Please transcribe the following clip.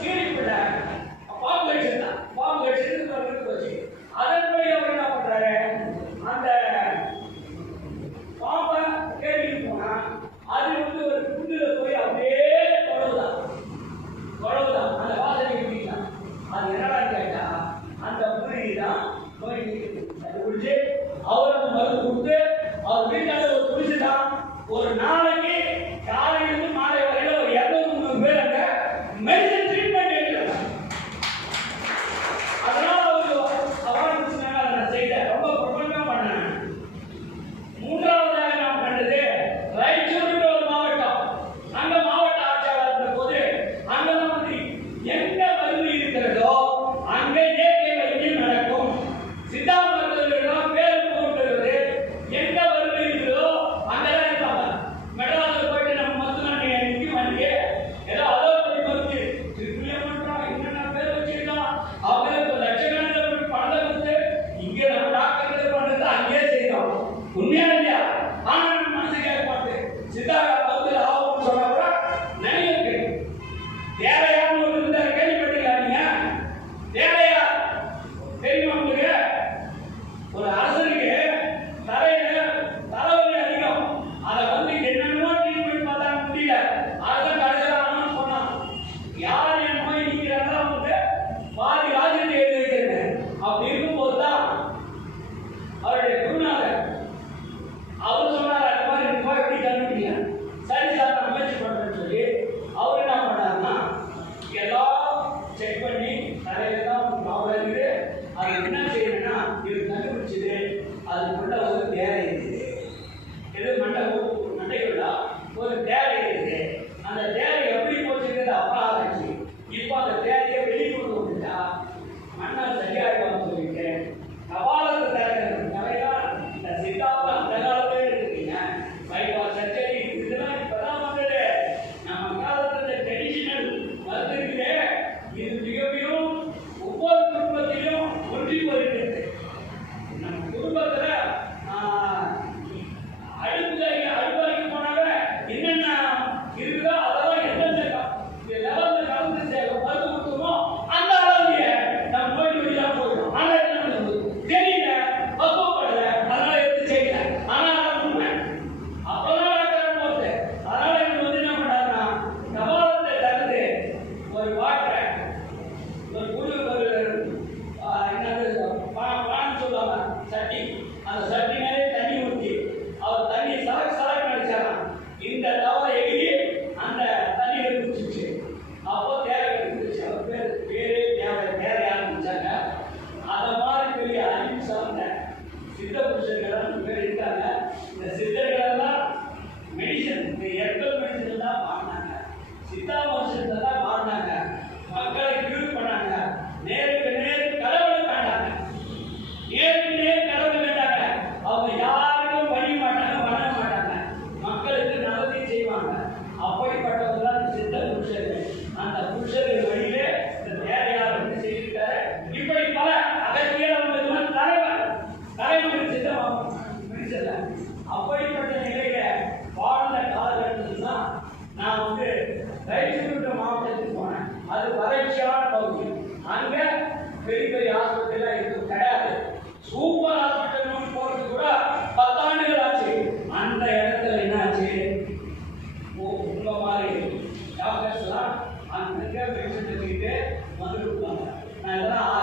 சீனிக்குள்ள பாம்பு கடிச்சிருந்தான். பாம்பு கடிச்சிருந்து போச்சு. அதன் போய் அவர் என்ன பண்றாரு, அந்த பாம்பை தேடிட்டு போனா அது வந்து ஒரு குண்டுல போய் அப்படியே குழவுதான். அந்த வாசனை குடிக்கலாம். அது என்னடான்னு கேட்டா அந்த முருகி தான் நோய் குடிச்சு அவர் அந்த மருந்து கொடுத்து அவர் வீட்டால ஒரு குடிச்சுதான் ஒரு நாளைக்கு காலையிலிருந்து மாலை வரையில ஒரு 200-300 பேர் அங்க மெடிசன் ட்ரீட்மெண்ட் எடுக்கிறாங்க. அதனால அவர் நான் செய்த ரொம்ப பிரபலமா பண்ணேன். மூன்றாவதாக நாம் கண்டது ராயச்சூர் ஒரு மாவட்டம். அங்க மாவட்ட ஆட்சியாளர் இருந்த போது அங்கெல்லாம் வந்து எங்க மருந்து இருக்கிறதோ அங்க இயற்கை வைத்தியம் நடக்கும். சித்தா மருத்துவர்களெல்லாம் பேர் போட்டுறது எங்க மருந்து இருக்கிறதோ அங்கெல்லாம் இருப்பாங்க. மெட்ராஸில் போயிட்டு நம்ம மருத்துவமனை நிற்க வேண்டிய ஏதோ அலோபதி மருந்து திருப்பியம் பண்றோம், என்னென்ன பேர் வச்சிருக்கோம், அவங்களுக்கு லட்சக்கணக்கில் பணத்தை கொடுத்து இங்கே நம்ம டாக்டர்கள் பண்றது அங்கேயே செய்யணும். உண்மையா இல்லையா? ஆனா நம்ம மனசு கேட்பாட்டு சித்தா மருந்து ஆகும்னு சொன்னா கூட நிறைய இருக்கு. தேவையான ஒரு இருந்தார், கேள்விப்பட்டீங்களா நீங்க? தேவையா தெரியுமா உங்களுக்கு? ஒரு அரசனுக்கு தலையில தலைவலி அதிகம். அதை வந்து என்னென்னமோ ட்ரீட்மெண்ட் பார்த்தா முடியல. அரசன் கடைசியில் அவன் சொன்னான், யார் என் நோய் நீக்கிறாங்களோ அவங்க பாதி ராஜ்யத்தை எழுதி வைக்கிறேன். அப்படி இருக்கும்போது தான் அவருடைய குருநாதர் அவர் சொன்னார், அந்த மாதிரி இந்த நோய் எப்படி கண்டுபிடிங்க. சரி சார் நான் முயற்சி பண்றேன்னு சொல்லி அவர் என்ன பண்ணாருன்னா எல்லாம் செக் பண்ணி தலையில தான் ப்ராப்ளம் இருக்குது, அது என்ன செய்யணும்னா இது கண்டுபிடிச்சது அதுக்குள்ள ஒரு தேரை இருக்குது. இது மண்டைக்குள்ள ஒரு தேரை இருக்குது. அந்த தேரை எப்படி போச்சுங்கிறது அப்புறம் ஆராய்ச்சி. இப்போ அந்த தேரையை வெளிக்கொண்டு வந்துட்டா மன்னர் சரியாயிடும் சொல்லிட்டு கபாலத்தை திறக்கிறது நிறையா இந்த சித்தாப்பு அந்த காலத்திலே இருக்குங்க. பைபாஸ் சர்ஜரி இதெல்லாம் இப்பதான் வந்தது. நம்ம காலத்துல ட்ரெடிஷனல் மருந்து இருக்குது. இது மிகவும் ஒவ்வொரு குடும்பத்திலும் ஒன்றி போயிருக்கிறது. நம்ம குடும்பத்துல அடுப்பறைக்கு போனாவே என்னென்ன இருக்குதோ அதெல்லாம் எந்தெந்த லெவல்ல கலந்து மருந்து கொடுத்தோமோ அந்த அளவுக்கு நம்ம நோய் நொடியெல்லாம் போயிடும். ஆனா என்ன தெரியல, பக்குவப்படல, அதனால எடுத்து செய்யல. ஆனா உண்மை அப்பதான் போகுது. அதனால இவங்க வந்து என்ன பண்ணாருன்னா கபாலத்தை தகுந்து ஒரு வாட்டரை ஒரு குழு ஒரு என்னது பான்னு சொல்லுவாங்க சட்டி, அந்த சட்டி மேலே தண்ணி ஊற்றி அவர் தண்ணி சரக்கு அடிச்சாராம். இந்த தவறை எகிரி அந்த தண்ணியை குடிச்சிச்சு. அப்போ தேரை குடிச்சு அவர் பேரே தேரை ஆரம்பிச்சாங்க. அந்த மாதிரி பெரிய அறிவு சார்ந்த சித்த புருஷர்கள் பேர் இருக்காங்க. இந்த சித்தர்களெல்லாம் மெடிசன் இந்த ஹெர்பல் மெடிசன் தான் மாறினாங்க, சித்தா மனுஷன் தான் மாறினாங்க, மக்களை கியூர் பண்ணாங்க. நேருக்கு நேர் கடவுளை காண்டாங்க, நேருக்கு நேர் கடவுளை வேண்டாங்க. அவங்க யாருக்கும் பண்ணி மாட்டாங்க, பண்ண மாட்டாங்க, மக்களுக்கு நல்லதை செய்வாங்க. அப்படிப்பட்டவர்கள் தான் சித்த புருஷர்கள். அந்த புருஷர்கள் வழியிலே இந்த தேவையாளர் வந்து செய்திருக்காரு. இப்படி பல அகத்தியர் அவங்க தலைவர் சித்தமாக அப்படிப்பட்ட நிலையில வாழ்ந்த காலகட்டத்தில் தான் நான் வந்து ராயச்சூர் மாவட்டத்துக்கு போனேன். அது வறட்சியான பகுதி. அங்க பெரிய பெரிய ஹாஸ்பிட்டல் எதுவும் கிடையாது. சூப்பர் ஹாஸ்பிட்டல் போறது கூட 10 ஆண்டுகள் ஆச்சு. அந்த இடத்துல என்ன ஆச்சு, உங்க மாதிரி டாக்டர்ஸ் எல்லாம் அங்க மெடிசன் எடுத்துக்கிட்டு வந்து கொடுப்பாங்க. நான் இதெல்லாம்